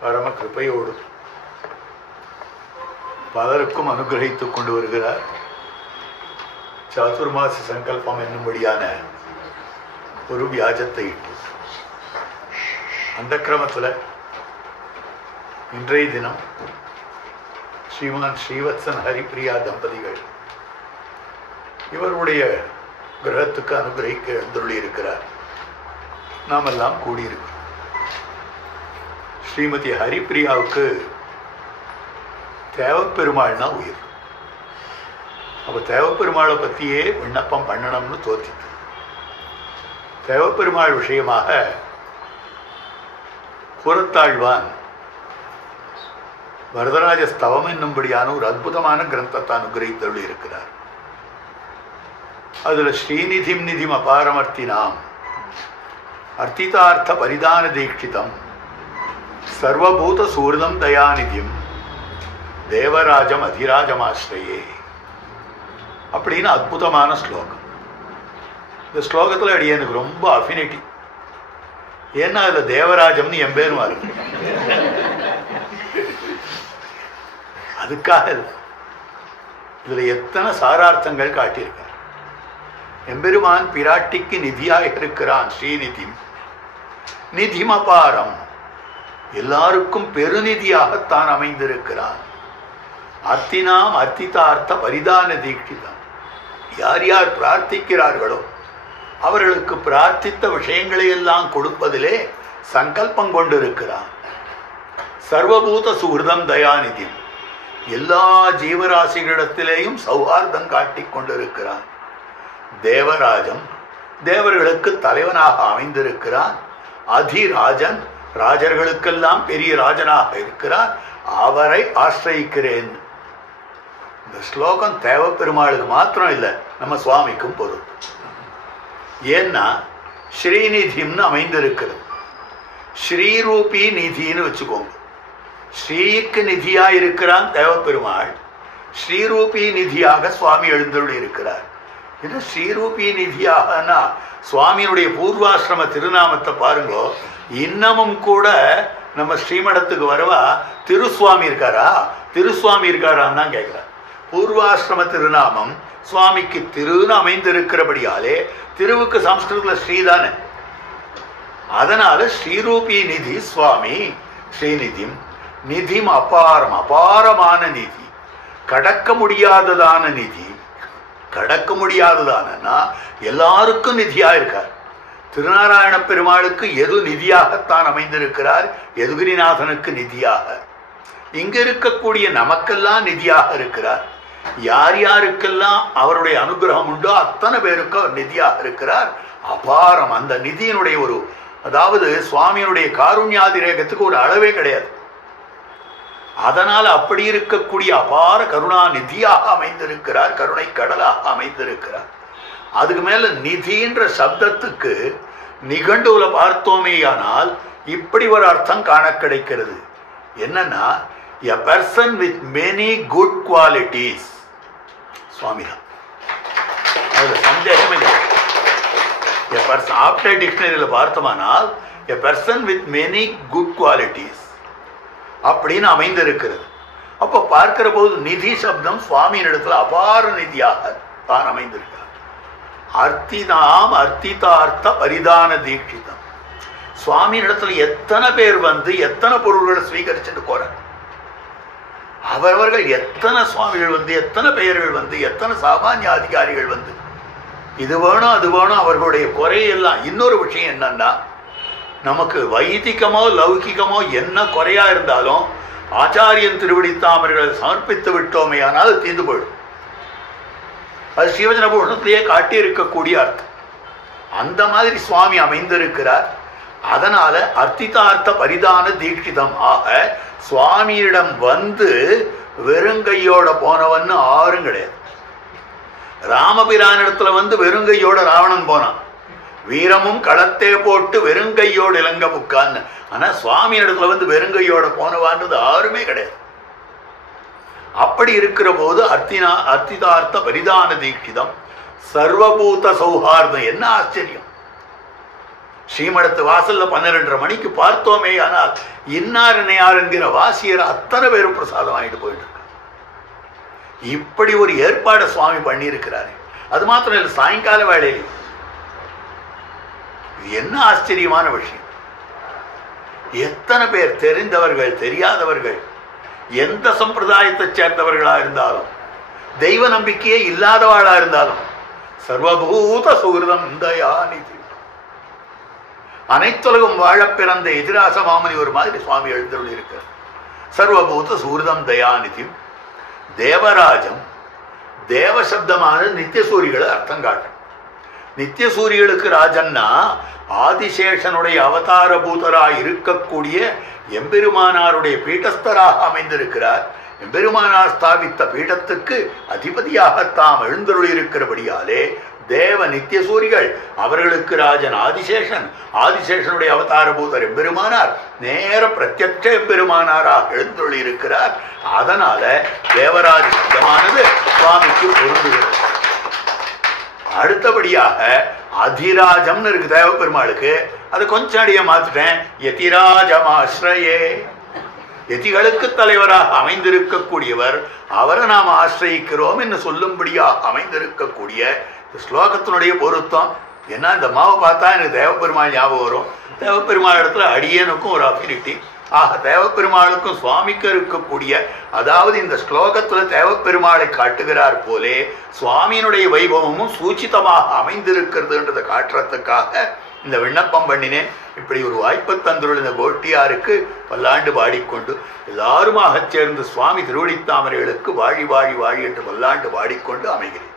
பரம கிருபையோடு பலருக்கும் அனுகிரகித்துக் கொண்டு வருகிறார். சாதுர்மாசி சங்கல்பம் என்னும்படியான ஒரு வியாஜத்தை இட்டு அந்த கிரமத்தில் இன்றைய தினம் ஸ்ரீமான் ஸ்ரீவத்சன் ஹரிப்பிரியா தம்பதிகள் இவருடைய கிரகத்துக்கு அனுகிரகிக்க எழுந்துள்ளி இருக்கிறார். நாம் எல்லாம் கூடியிருக்கிறோம். ஸ்ரீமதி ஹரிப்பிரியாவுக்கு தேவப்பெருமாள்னா உயிர். அப்போ தேவப்பெருமாளை பற்றியே விண்ணப்பம் பண்ணணும்னு தோற்றித்து. தேவப்பெருமாள் விஷயமாக கூறத்தாழ்வான் வரதராஜ ஸ்தவம் என்னும்படியான ஒரு அற்புதமான கிரந்தத்தை அனுகிரகித்தருளி இருக்கிறார். அதுல ஸ்ரீநிதிம் நிதிம் அபாரமர்த்தினாம் அர்த்திதார்த்த பரிதான தீட்சிதம் சர்வபூத சூர்தம் தயாநிதிம் தேவராஜம் அதிராஜமாஸ்ரயே அப்படின்னு அற்புதமான ஸ்லோகம். இந்த ஸ்லோகத்தில் அடி எனக்கு ரொம்ப அஃபினிட்டி. ஏன்னா அதுல தேவராஜம்னு எம்பேருமா இருக்கு. அதுக்காக இதுல எத்தனை சாரார்த்தங்கள் காட்டியிருக்கார். எம்பெருமான் பிராட்டிக்கு நிதியாக இருக்கிறான். ஸ்ரீநிதி நிதிம் அபாரம், எல்லாருக்கும் பெருநிதியாகத்தான் அமைந்திருக்கிறான். அர்த்தினாம் அர்த்திதார்த்த பரிதான தீட்சிதம், யார் யார் பிரார்த்திக்கிறார்களோ அவர்களுக்கு பிரார்த்தித்த விஷயங்களை எல்லாம் கொடுப்பதிலே சங்கல்பம் கொண்டிருக்கிறான். சர்வபூத சுகிருதம் தயாநிதியம், எல்லா ஜீவராசிகளிடத்திலேயும் சௌஹார்தம் காட்டிக் கொண்டிருக்கிறான். தேவராஜம், தேவர்களுக்கு தலைவனாக அமைந்திருக்கிறான். அதிராஜன், ராஜர்களுக்கெல்லாம் பெரிய ராஜனாக இருக்கிறார். அவரை ஆசிரியிக்கிறேன். இந்த ஸ்லோகம் தேவப்பெருமாளுக்கு மாத்திரம் இல்லை, நம்ம சுவாமிக்கும் பொருள். ஏன்னா ஸ்ரீநிதிம்னு அமைந்திருக்கிறது. ஸ்ரீரூபி நிதின்னு வச்சுக்கோங்க. ஸ்ரீக்கு நிதியா இருக்கிறான் தேவப்பெருமாள். ஸ்ரீரூபி நிதியாக சுவாமி எழுந்தருளி இருக்கிறார். இது ஸ்ரீரூபி நிதியாகனா சுவாமியினுடைய பூர்வாசிரம திருநாமத்தை பாருங்கோ. இன்னமும் கூட நம்ம ஸ்ரீமடத்துக்கு வரவா திருசுவாமி இருக்காரா திருசுவாமி இருக்காரான்னு தான் கேட்கிறார். பூர்வாசிரம திருநாமம் சுவாமிக்கு திருன்னு அமைந்திருக்கிறபடியாலே திருவுக்கு சம்ஸ்கிருதத்தில் ஸ்ரீதானே. அதனால ஸ்ரீரூபி நிதி சுவாமி ஸ்ரீநிதிம். நிதிம் அபாரம், அபாரமான நிதி, கடக்க முடியாததான நிதி. கடக்க முடியாததானா எல்லாருக்கும் நிதியா இருக்கார். திருநாராயண பெருமாளுக்கு எது நிதியாகத்தான் அமைந்திருக்கிறார், யதுகிரிநாதனுக்கு நிதியாக. இங்க இருக்கக்கூடிய நமக்கெல்லாம் நிதியாக இருக்கிறார். யார் யாருக்கெல்லாம் அவருடைய அனுகிரகம் உண்டோ அத்தனை பேருக்கு அவர் நிதியாக இருக்கிறார். அபாரம், அந்த நிதியினுடைய ஒரு, அதாவது சுவாமியினுடைய காருண்யாதிரேகத்துக்கு ஒரு அளவே கிடையாது. அதனால் அப்படி இருக்கக்கூடிய அபார கருணா நிதியாக அமைந்திருக்கிறார், கருணை கடலாக அமைந்திருக்கிறார். அதுக்கு மேல நிதின்ற சப்தத்துக்கு நிகண்டுல பார்த்தோமேயானால் இப்படி ஒரு அர்த்தம் காண கிடைக்கிறது. என்னன்னா, a person with many good qualities. சுவாமிதான், அதுல சந்தேகம் இல்லை. ஆப்டர் டிக்ஷனரியில் பார்த்தோமானால் a person with many good qualities அப்படின்னு அமைந்திருக்கிறது. அப்போ பார்க்கிற போது நிதி சப்தம் சுவாமியின் இடத்துல அபார நிதியாக தான் அமைந்திருக்கிறார். அர்த்திதாம் அர்த்திதார்த்த பரிதான தீட்சிதம், சுவாமியின் இடத்துல எத்தனை பேர் வந்து எத்தனை பொருள்களை ஸ்வீகரிச்சுட்டு போறாங்க. அவர்கள் எத்தனை சுவாமிகள் வந்து எத்தனை பெயர்கள் வந்து எத்தனை சாமானிய அதிகாரிகள் வந்து இது வேணும் அது வேணும் அவர்களுடைய குறையெல்லாம். இன்னொரு விஷயம் என்னன்னா, நமக்கு வைதிகமோ லௌகிகமோ என்ன குறையா இருந்தாலும் ஆச்சாரியன் திருவடித்தாமர்களை சமர்ப்பித்து விட்டோமே ஆனால் அது தீர்ந்து போயிடும். அது சிவஜன பூஷணத்திலேயே காட்டியிருக்கக்கூடிய அர்த்தம். அந்த மாதிரி சுவாமி அமைந்திருக்கிறார். அதனால அர்த்திதார்த்த பரிதான தீட்சிதம் ஆக சுவாமியிடம் வந்து வெறுங்கையோட போனவன்னு ஆரும் கிடையாது. ராமபிரான் இடத்துல வந்து வெறுங்கையோட ராவணன் போனான். வீரமும் களத்தே போட்டு வெறுங்கையோடு இலங்க புக்கான்னு. ஆனா சுவாமி இடத்துல வந்து வெறுங்கையோட போனவான்றது யாருமே கிடையாது. அப்படி இருக்கிற போது அர்த்திதார்த்த பரிதான தீட்சிதம் சர்வபூத சௌஹார்தம். என்ன ஆச்சரியம்! ஸ்ரீமடத்து வாசல்ல 12:30 மணிக்கு பார்த்தோமே, ஆனால் இன்னார் இணையார் என்கிற வாசியர் அத்தனை பேரும் பிரசாதம் ஆகிட்டு போயிட்டு இருக்கு. இப்படி ஒரு ஏற்பாடு சுவாமி பண்ணி இருக்கிறாரு. அது மாத்திரம் இல்லை, சாயங்கால வேளையில் என்ன ஆச்சரியமான விஷயம். எத்தனை பேர் தெரிந்தவர்கள் தெரியாதவர்கள் எந்த சம்பிரதாயத்தை சேர்ந்தவர்களா இருந்தாலும் தெய்வ நம்பிக்கையே இல்லாதவாளா இருந்தாலும் சர்வபூத சுகிருதம் தயாநிதி, அனைத்துலகம் வாழ பிறந்த எதிராச மாமனி ஒரு மாதிரி சுவாமி எழுந்தருள் இருக்கிறார். சர்வபூத சுகிருதம் தயாநிதி. தேவராஜம், தேவசப்தமான நித்தியசூரிகளை அர்த்தம் காட்டும். நித்தியசூரிகளுக்கு ராஜன்னா ஆதிசேஷனுடைய அவதார பூதராய் இருக்கக்கூடிய எம்பெருமானாருடைய பீட்டஸ்தராக அமைந்திருக்கிறார். எம்பெருமானார் ஸ்தாபித்த பீடத்துக்கு அதிபதியாக தாம் எழுந்தருள் இருக்கிறபடியாலே தேவ நித்தியசூரிகள், அவர்களுக்கு ராஜன் ஆதிசேஷன், ஆதிசேஷனுடைய அவதார பூதர் எம்பெருமானார், நேர பிரத்யட்ச எம்பெருமானாராக எழுந்தருள் இருக்கிறார். அதனால தேவராஜ சப்தமானது சுவாமிக்கு பொருந்துகிறது. அடுத்தபடியாக அதிராஜம்னு இருக்கு தேவ பெருமாளுக்கு. அதை கொஞ்சம் அடிய மாத்திட்டேன். யதிராஜமாஸ்ரயே, யதிகளுக்கு தலைவராக அமைந்திருக்கக்கூடியவர், அவரை நாம் ஆசிரியிக்கிறோம் என்று சொல்லும்படியாக அமைந்திருக்கக்கூடிய ஸ்லோகத்தினுடைய பொருத்தம் என்ன. இந்த மாவை பார்த்தா எனக்கு தேவப்பெருமாள் ஞாபகம் வரும். தேவப்பெருமாள் இடத்துல அடியனுக்கும் ஒரு அஃபினிட்டி. ஆக தேவப்பெருமாளுக்கும் சுவாமிக்கு இருக்கக்கூடிய, அதாவது இந்த ஸ்லோகத்துல தேவப்பெருமாளை காட்டுகிறார் போலே சுவாமியினுடைய வைபவமும் சூச்சிதமாக அமைந்திருக்கிறதுன்றதை காட்டுறதுக்காக இந்த விண்ணப்பம் பண்ணினேன். இப்படி ஒரு வாய்ப்பு தந்துள்ள இந்த கோட்டியாருக்கு பல்லாண்டு பாடிக்கொண்டு எல்லாருமாக சேர்ந்து சுவாமி திருவடித்தாமரைகளுக்கு வாழி வாழி வாழி என்று பல்லாண்டு பாடிக்கொண்டு அமைகிறேன்.